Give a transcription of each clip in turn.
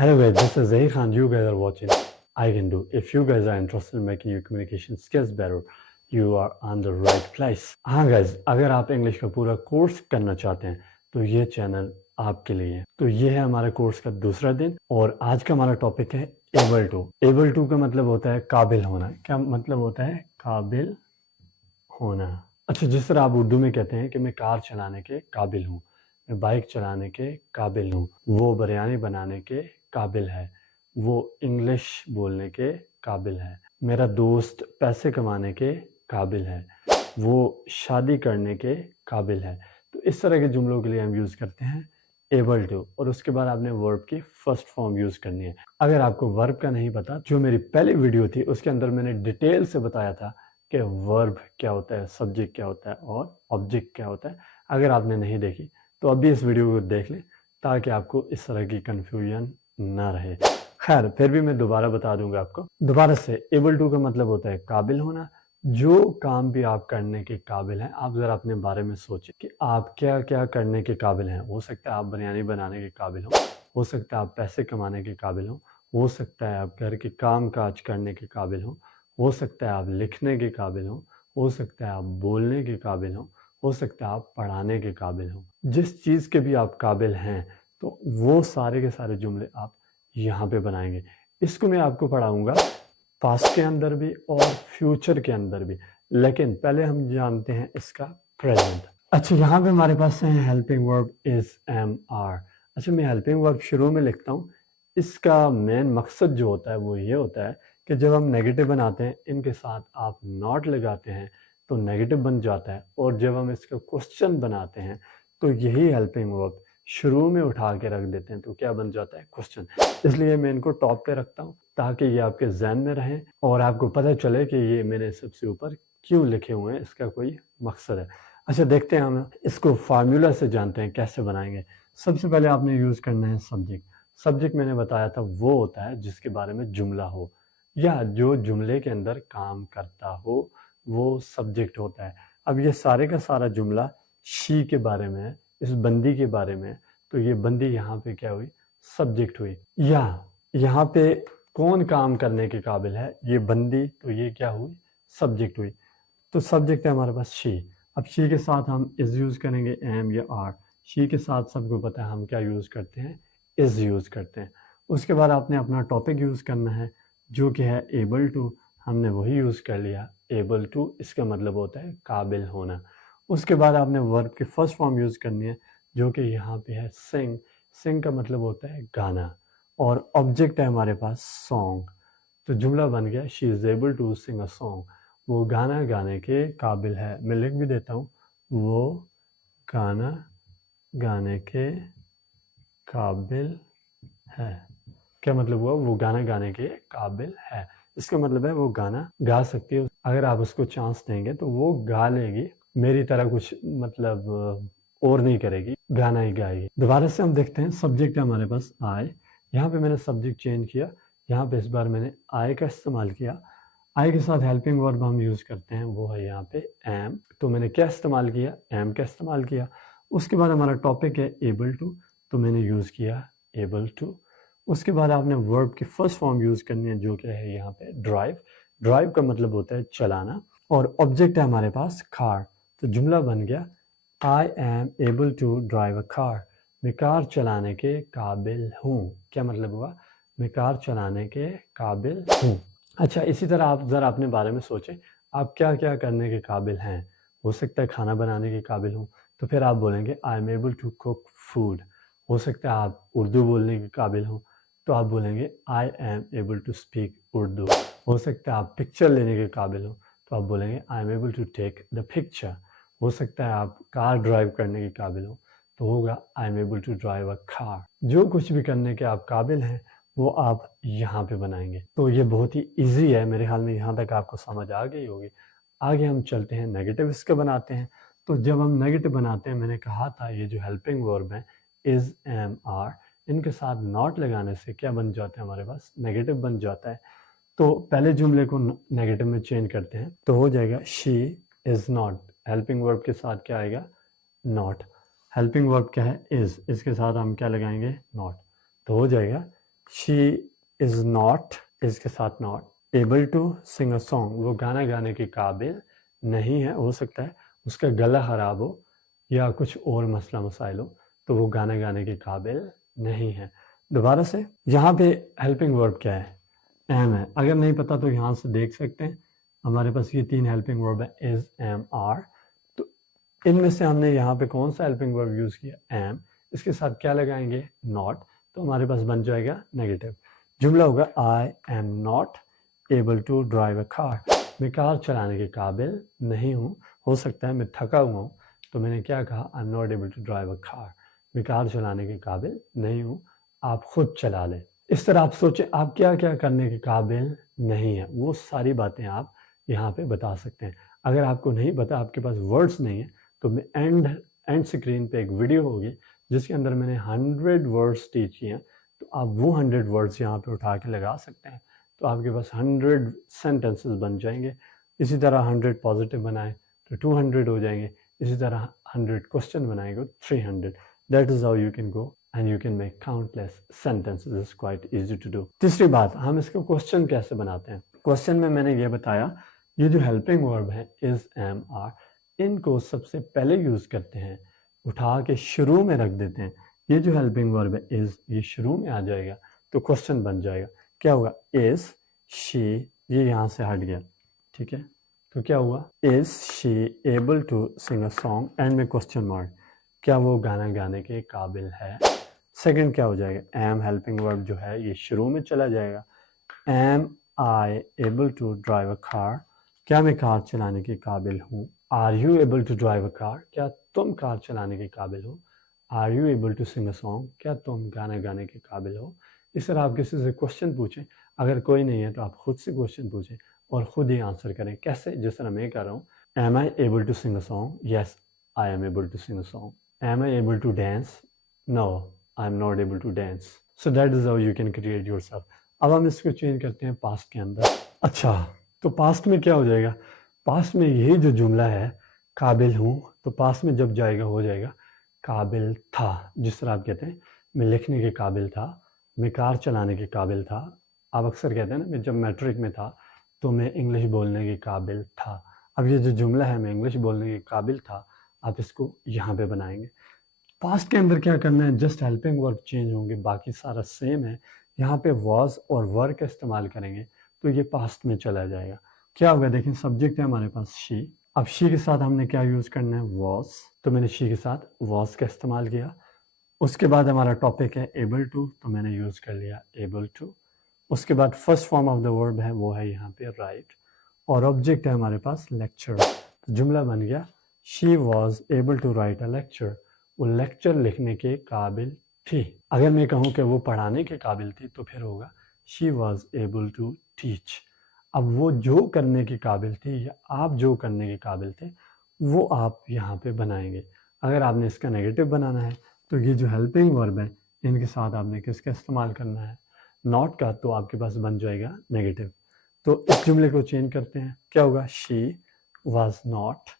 Hello guys, this is Zahi Khan. You guys are watching I Can Do. If you guys are interested in making your communication skills better, you are on the right place. हाँ guys, अगर आप English का पूरा course करना चाहते हैं तो ये चैनल आपके लिए है। तो ये है हमारे कोर्स का दूसरा दिन और आज का हमारा टॉपिक है एबल टू। एबल टू का मतलब होता है काबिल होना। क्या मतलब होता है? काबिल होना। अच्छा, जिस तरह आप उर्दू में कहते हैं कि मैं कार चलाने के काबिल हूँ, मैं बाइक चलाने के काबिल हूँ, वो बिरयानी बनाने के काबिल है, वो इंग्लिश बोलने के काबिल है, मेरा दोस्त पैसे कमाने के काबिल है, वो शादी करने के काबिल है। तो इस तरह के जुमलों के लिए हम यूज़ करते हैं एबल टू और उसके बाद आपने वर्ब की फर्स्ट फॉर्म यूज़ करनी है। अगर आपको वर्ब का नहीं पता, जो मेरी पहली वीडियो थी उसके अंदर मैंने डिटेल से बताया था कि वर्ब क्या होता है, सब्जेक्ट क्या होता है और ऑब्जेक्ट क्या होता है। अगर आपने नहीं देखी तो अभी इस वीडियो को देख लें ताकि आपको इस तरह की कन्फ्यूजन ना रहे। खैर, फिर भी मैं दोबारा बता दूंगा आपको। दोबारा से, एबल टू का मतलब होता है काबिल होना। जो काम भी आप करने के काबिल हैं, आप ज़रा अपने बारे में सोचें कि आप क्या क्या करने के काबिल हैं। हो सकता है आप बिरयानी बनाने के काबिल हो सकता है आप पैसे कमाने के काबिल हो सकता है आप घर के काम काज करने के काबिल हो सकता है आप लिखने के काबिल हो सकता है आप बोलने के काबिल हो सकता है आप पढ़ाने के काबिल हो। जिस चीज़ के भी आप काबिल हैं तो वो सारे के सारे जुमले आप यहाँ पे बनाएंगे। इसको मैं आपको पढ़ाऊंगा पास्ट के अंदर भी और फ्यूचर के अंदर भी, लेकिन पहले हम जानते हैं इसका प्रेजेंट। अच्छा, यहाँ पे हमारे पास है helping verb is am are. अच्छा, मैं हेल्पिंग वर्ब शुरू में लिखता हूँ। इसका मेन मकसद जो होता है वो ये होता है कि जब हम नेगेटिव बनाते हैं, इनके साथ आप नॉट लगाते हैं तो नेगेटिव बन जाता है, और जब हम इसका क्वेश्चन बनाते हैं तो यही हेल्पिंग वर्ब शुरू में उठा के रख देते हैं तो क्या बन जाता है? क्वेश्चन। इसलिए मैं इनको टॉप पे रखता हूँ ताकि ये आपके जहन में रहें और आपको पता चले कि ये मैंने सबसे ऊपर क्यों लिखे हुए हैं, इसका कोई मकसद है। अच्छा, देखते हैं हम इसको फार्मूला से जानते हैं कैसे बनाएंगे। सबसे पहले आपने यूज़ करना है सब्जेक्ट। सब्जेक्ट मैंने बताया था वो होता है जिसके बारे में जुमला हो या जो जुमले के अंदर काम करता हो, वो सब्जेक्ट होता है। अब ये सारे का सारा जुमला शी के बारे में है, इस बंदी के बारे में, तो ये बंदी यहाँ पे क्या हुई? सब्जेक्ट हुई। या यहाँ पे कौन काम करने के काबिल है? ये बंदी, तो ये क्या हुई? सब्जेक्ट हुई। तो सब्जेक्ट है हमारे पास शी। अब शी के साथ हम इज यूज़ करेंगे, एम या आर। शी के साथ सबको पता है हम क्या यूज़ करते हैं? इज यूज़ करते हैं। उसके बाद आपने अपना टॉपिक यूज़ करना है जो कि है एबल टू। हमने वही यूज़ कर लिया, एबल टू। इसका मतलब होता है काबिल होना। उसके बाद आपने वर्ब की फर्स्ट फॉर्म यूज़ करनी है जो कि यहाँ पे है सिंग। सिंग का मतलब होता है गाना, और ऑब्जेक्ट है हमारे पास सॉन्ग। तो जुमला बन गया, she is able to sing a song. वो गाना गाने के काबिल है। मैं लिख भी देता हूँ, वो गाना गाने के काबिल है। क्या मतलब हुआ? वो गाना गाने के काबिल है। इसका मतलब है वो गाना गा सकती है। अगर आप उसको चांस देंगे तो वो गा लेगी, मेरी तरह कुछ मतलब और नहीं करेगी, गाना ही गाएगी। दोबारा से हम देखते हैं, सब्जेक्ट है हमारे पास आई। यहाँ पे मैंने सब्जेक्ट चेंज किया, यहाँ पे इस बार मैंने आई का इस्तेमाल किया। आई के साथ हेल्पिंग वर्ब हम यूज़ करते हैं, वो है यहाँ पे एम। तो मैंने क्या इस्तेमाल किया? एम का इस्तेमाल किया। उसके बाद हमारा टॉपिक है एबल टू, तो मैंने यूज़ किया एबल टू। उसके बाद आपने वर्ब की फर्स्ट फॉर्म यूज़ करनी है जो कि है यहाँ पे ड्राइव। ड्राइव का मतलब होता है चलाना, और ऑब्जेक्ट है हमारे पास कार। तो जुमला बन गया, I am able to drive a car. मैं कार चलाने के काबिल हूँ। क्या मतलब हुआ? मैं कार चलाने के काबिल हूँ। अच्छा, इसी तरह आप ज़रा अपने बारे में सोचें, आप क्या क्या करने के काबिल हैं। हो सकता है खाना बनाने के काबिल हूँ, तो फिर आप बोलेंगे I am able to cook food. हो सकता है आप उर्दू बोलने के काबिल हों, तो आप बोलेंगे I am able to speak Urdu. हो सकता है आप पिक्चर लेने के काबिल हों, तो आप बोलेंगे I am able to take the picture. हो सकता है आप कार ड्राइव करने के काबिल हों, तो होगा I am able to drive a car. जो कुछ भी करने के आप काबिल हैं वो आप यहाँ पे बनाएंगे। तो ये बहुत ही इजी है, मेरे ख्याल में यहाँ तक आपको समझ आ गई होगी। आगे हम चलते हैं, नेगेटिव इसके बनाते हैं। तो जब हम नेगेटिव बनाते हैं, मैंने कहा था ये जो हेल्पिंग वर्ब है इज एम आर, इनके साथ नॉट लगाने से क्या बन जाता है? हमारे पास नेगेटिव बन जाता है। तो पहले जुमले को नेगेटिव में चेंज करते हैं, तो हो जाएगा she is not. Helping verb के साथ क्या आएगा? नॉट। हेल्पिंग वर्ब क्या है? इज। इसके साथ हम क्या लगाएंगे? नॉट। तो हो जाएगा she is not, is के साथ not able to sing a song, वो गाना गाने के काबिल नहीं है। हो सकता है उसका गला खराब हो या कुछ और मसला मसाइल हो, तो वो गाना गाने के काबिल नहीं है। दोबारा से, यहाँ पे हेल्पिंग वर्ब क्या है? एम है। अगर नहीं पता तो यहाँ से देख सकते हैं, हमारे पास ये 3 हेल्पिंग वर्ब है, इज, एम, आर। तो इनमें से हमने यहाँ पे कौन सा हेल्पिंग वर्ब यूज़ किया? एम। इसके साथ क्या लगाएंगे? नॉट। तो हमारे पास बन जाएगा नेगेटिव। जुमला होगा I am not able to drive a car, मैं कार चलाने के काबिल नहीं हूँ। हो सकता है मैं थका हुआ हूँ, तो मैंने क्या कहा? I am not able to drive a car, मैं कार चलाने के काबिल नहीं हूँ, आप खुद चला लें। इस तरह आप सोचें आप क्या क्या करने के काबिल नहीं हैं, वो सारी बातें आप यहाँ पे बता सकते हैं। अगर आपको नहीं पता, आपके पास वर्ड्स नहीं है, तो मैं एंड स्क्रीन पे एक वीडियो होगी जिसके अंदर मैंने 100 वर्ड्स टीच किए हैं, तो आप वो 100 वर्ड्स यहाँ पे उठा के लगा सकते हैं, तो आपके पास 100 सेंटेंसेस बन जाएंगे। इसी तरह 100 पॉजिटिव बनाएं तो 200 हो जाएंगे। इसी तरह 100 क्वेश्चन बनाएंगे 300। That is how you can go and you can make countless sentences. It's quite easy to do. तीसरी बात, हम इसको क्वेश्चन कैसे बनाते हैं? क्वेश्चन में मैंने ये बताया, ये जो हेल्पिंग वर्ब है इज, एम, आर, इनको सबसे पहले यूज करते हैं, उठा के शुरू में रख देते हैं। ये जो हेल्पिंग वर्ब है इज, ये शुरू में आ जाएगा तो क्वेश्चन बन जाएगा। क्या होगा? इज शी, ये यहाँ से हट गया, ठीक है, तो क्या हुआ? Is she able to sing a song, end में क्वेश्चन मार्क, क्या वो गाना गाने के काबिल है? सेकंड क्या हो जाएगा? एम हेल्पिंग वर्ब जो है ये शुरू में चला जाएगा। Am I able to drive a car, क्या मैं कार चलाने के काबिल हूँ? Are you able to drive a car, क्या तुम कार चलाने के काबिल हो? Are you able to sing a song, क्या तुम गाना गाने के काबिल हो? इस तरह आप किसी से क्वेश्चन पूछें, अगर कोई नहीं है तो आप खुद से क्वेश्चन पूछें और खुद ही आंसर करें। कैसे? जिस तरह मैं कर रहा हूँ, am I able to sing a song? Yes, I am able to sing a song. Am I able to dance? No, I am not able to dance. So that is how you can create yourself. अब हम इसको change करते हैं past के अंदर। अच्छा, तो past में क्या हो जाएगा? पास्ट में यही जो जुमला है काबिल हूँ, तो पास्ट में जब जाएगा हो जाएगा काबिल था। जिस तरह आप कहते हैं मैं लिखने के काबिल था, मैं कार चलाने के काबिल था। आप अक्सर कहते हैं ना, मैं जब मैट्रिक में था तो मैं इंग्लिश बोलने के काबिल था। अब ये जो जुमला है मैं इंग्लिश बोलने के काबिल था, आप इसको यहाँ पे बनाएंगे। पास्ट के अंदर क्या करना है? जस्ट हेल्पिंग वर्ब चेंज होंगे, बाकी सारा सेम है। यहाँ पे वॉज और वर का इस्तेमाल करेंगे तो ये पास्ट में चला जाएगा। क्या होगा? देखें, सब्जेक्ट है हमारे पास शी, अब शी के साथ हमने क्या यूज करना है? वॉज, तो मैंने शी के साथ वॉज का इस्तेमाल किया। उसके बाद हमारा टॉपिक है एबल टू, तो मैंने यूज कर लिया एबल टू। उसके बाद first form of the verb है वो है यहाँ पे राइट, और ऑब्जेक्ट है हमारे पास लेक्चर। तो जुमला बन गया, she was able to write a lecture, वो लेक्चर लिखने के काबिल थी। अगर मैं कहूँ कि वो पढ़ाने के काबिल थी तो फिर होगा she was able to teach. अब वो जो करने के काबिल थी या आप जो करने के काबिल थे वो आप यहाँ पे बनाएंगे। अगर आपने इसका नेगेटिव बनाना है तो ये जो हेल्पिंग वर्ब है इनके साथ आपने किसका इस्तेमाल करना है? नॉट का, तो आपके पास बन जाएगा नेगेटिव। तो इस जुमले को चेंज करते हैं, क्या होगा? She was not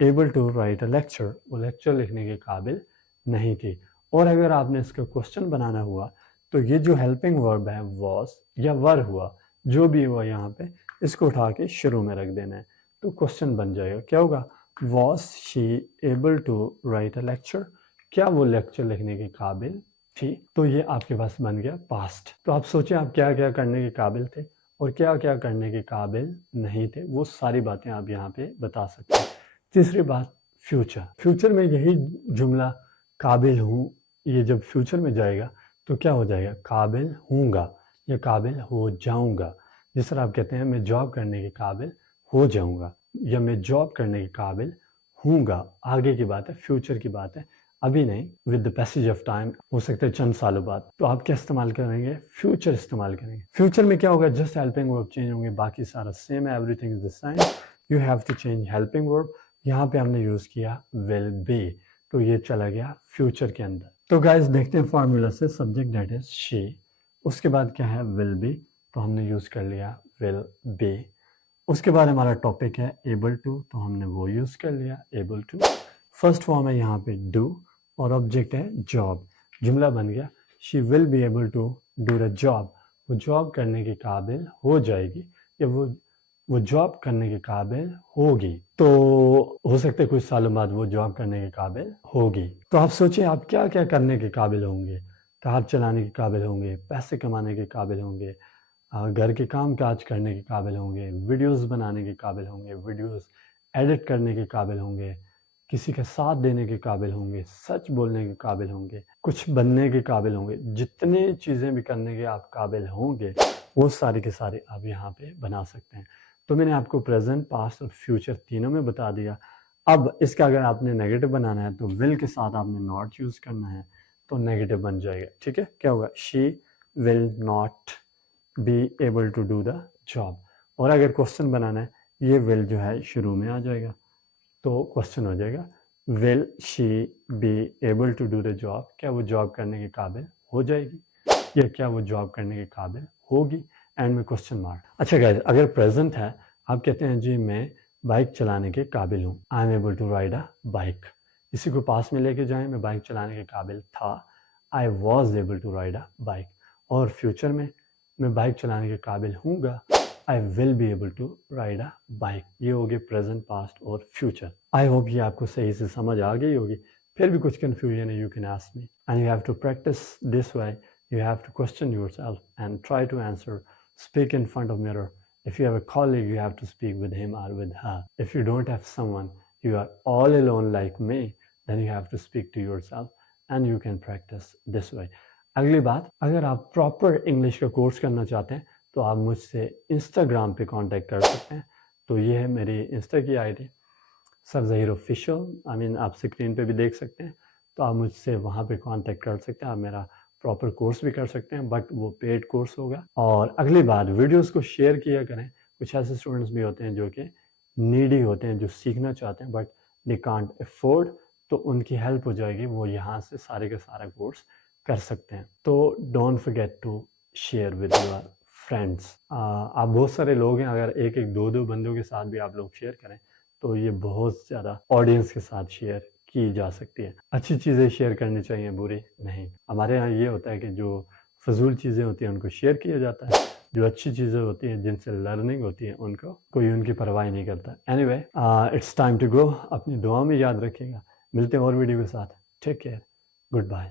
able to write a lecture, वो लेक्चर लिखने के काबिल नहीं थी। और अगर आपने इसका क्वेश्चन बनाना हुआ तो ये जो हेल्पिंग वर्ब है वॉज या वर हुआ, जो भी हुआ यहाँ पे, इसको उठा के शुरू में रख देना है, तो क्वेश्चन बन जाएगा। क्या होगा? Was she able to write a lecture, क्या वो लेक्चर लिखने के काबिल थी? तो ये आपके पास बन गया पास्ट। तो आप सोचें आप क्या क्या करने के काबिल थे और क्या क्या करने के काबिल नहीं थे, वो सारी बातें आप यहाँ पे बता सकते हैं। तीसरी बात, फ्यूचर। फ्यूचर में यही जुमला काबिल हूँ, ये जब फ्यूचर में जाएगा तो क्या हो जाएगा? काबिल हूँगा या काबिल हो जाऊँगा। जिस तरह आप कहते हैं मैं जॉब करने के काबिल हो जाऊँगा या मैं जॉब करने के काबिल हूँगा, आगे की बात है, फ्यूचर की बात है, अभी नहीं। With the passage of time, हो सकता है चंद सालों बाद, तो आप क्या इस्तेमाल करेंगे? फ्यूचर इस्तेमाल करेंगे। फ्यूचर में क्या होगा? जस्ट हेल्पिंग वर्ब चेंज होंगे, बाकी सारा सेम है, everything is the same. You have to change helping verb. यहाँ पे हमने यूज किया विल बी, तो ये चला गया फ्यूचर के अंदर। तो गाइस देखते हैं फॉर्मूला से, सब्जेक्ट दैट इज शी, उसके बाद क्या है? विल बी, तो हमने यूज कर लिया विल बी। उसके बाद हमारा टॉपिक है एबल टू, तो हमने वो यूज कर लिया एबल टू। फर्स्ट फॉर्म है यहाँ पे डू और ऑब्जेक्ट है जॉब। जुमला बन गया she will be able to do the job, وہ جاب کرنے کے قابل ہو جائے گی یا وہ جاب کرنے کے قابل ہوگی. تو ہو سکتا ہے کچھ سالوں بعد وہ جاب کرنے کے قابل ہوگی. تو آپ سوچیں آپ کیا کیا کرنے کے قابل ہوں گے. کار چلانے کے قابل ہوں گے, پیسے کمانے کے قابل ہوں گے, گھر کے کام کاج کرنے کے قابل ہوں گے, ویڈیوز بنانے کے قابل ہوں گے, ویڈیوز ایڈٹ کرنے کے قابل ہوں گے, کسی کا ساتھ دینے کے قابل ہوں گے, سچ بولنے کے قابل ہوں گے, کچھ بننے کے قابل ہوں گے. جتنے چیزیں بھی کرنے کے آپ قابل ہوں گے وہ سارے کے سارے آپ یہاں پہ بنا سکتے ہیں. تو میں نے آپ کو پریزنٹ, پاسٹ اور فیوچر تینوں میں بتا دیا. اب اس کا اگر آپ نے نیگیٹو بنانا ہے تو ول کے ساتھ آپ نے ناٹ یوز کرنا ہے تو نیگیٹو بن جائے گا. ٹھیک ہے, کیا ہوگا, she will not be able to do the job. اور اگر کوشچن بنانا ہے یہ ول جو ہے شروع میں آ جائے گا تو کوشچن ہو جائے گا will she be able to do the job, کیا وہ جاب کرنے کے قابل ہو جائے گی یا کیا وہ جاب کرنے کے قابل ہوگی, اینڈ میں کوشچن مارک. اچھا گائز, اگر پریزنٹ ہے آپ کہتے ہیں جی میں بائک چلانے کے قابل ہوں, I am able to ride a bike. اسی کو پاس میں لے کے جائیں, میں بائک چلانے کے قابل تھا, I was able to ride a bike. اور فیوچر میں بائک چلانے کے قابل ہوں گا, I will be able to ride a bike. یہ ہوگی پریزنٹ, پاسٹ اور فیوچر. آئی ہوپ یہ آپ کو صحیح سے سمجھ آ گئی ہوگی. پھر بھی کچھ کنفیوژن ہے, you can ask me and you have to practice this way. You have to question yourself and try to answer. Speak in front of mirror. If you have a colleague, you have to speak with him or with her. If you don't have someone, you are all alone like me, then you have to speak to yourself and you can practice this way. اگلی بات, اگر آپ proper English کا course کرنا چاہتے ہیں تو آپ مجھ سے انسٹاگرام پہ کانٹیکٹ کر سکتے ہیں. تو یہ ہے میری انسٹا کی I D, sir Zaheer official. آپ اسکرین پہ بھی دیکھ سکتے ہیں. تو آپ مجھ سے وہاں پہ کانٹیکٹ کر سکتے ہیں. آپ میرا پراپر کورس بھی کر سکتے ہیں, بٹ وہ پیڈ کورس ہوگا. اور اگلی بات, ویڈیوز کو شیئر کیا کریں. کچھ ایسے اسٹوڈنٹس بھی ہوتے ہیں جو کہ نیڈی ہوتے ہیں, جو سیکھنا چاہتے ہیں بٹ دے کانٹ افورڈ, تو ان کی ہیلپ ہو جائے گی, وہ یہاں سے سارے کا سارا کورس کر سکتے ہیں. تو don't forget to share with your friends. آپ بہت سارے لوگ ہیں, اگر ایک دو بندوں کے ساتھ بھی آپ لوگ شیئر کریں تو یہ بہت زیادہ آڈینس کے ساتھ شیئر کی جا سکتی ہے. اچھی چیزیں شیئر کرنی چاہیے, بری نہیں. ہمارے یہاں یہ ہوتا ہے کہ جو فضول چیزیں ہوتی ہیں ان کو شیئر کیا جاتا ہے, جو اچھی چیزیں ہوتی ہیں جن سے لرننگ ہوتی ہے ان کو کوئی ان کی پرواہ نہیں کرتا. Anyway, it's time to go. اپنی دعا میں یاد رکھیے گا. ملتے ہیں اور ویڈیو کے ساتھ. Take care. Good bye.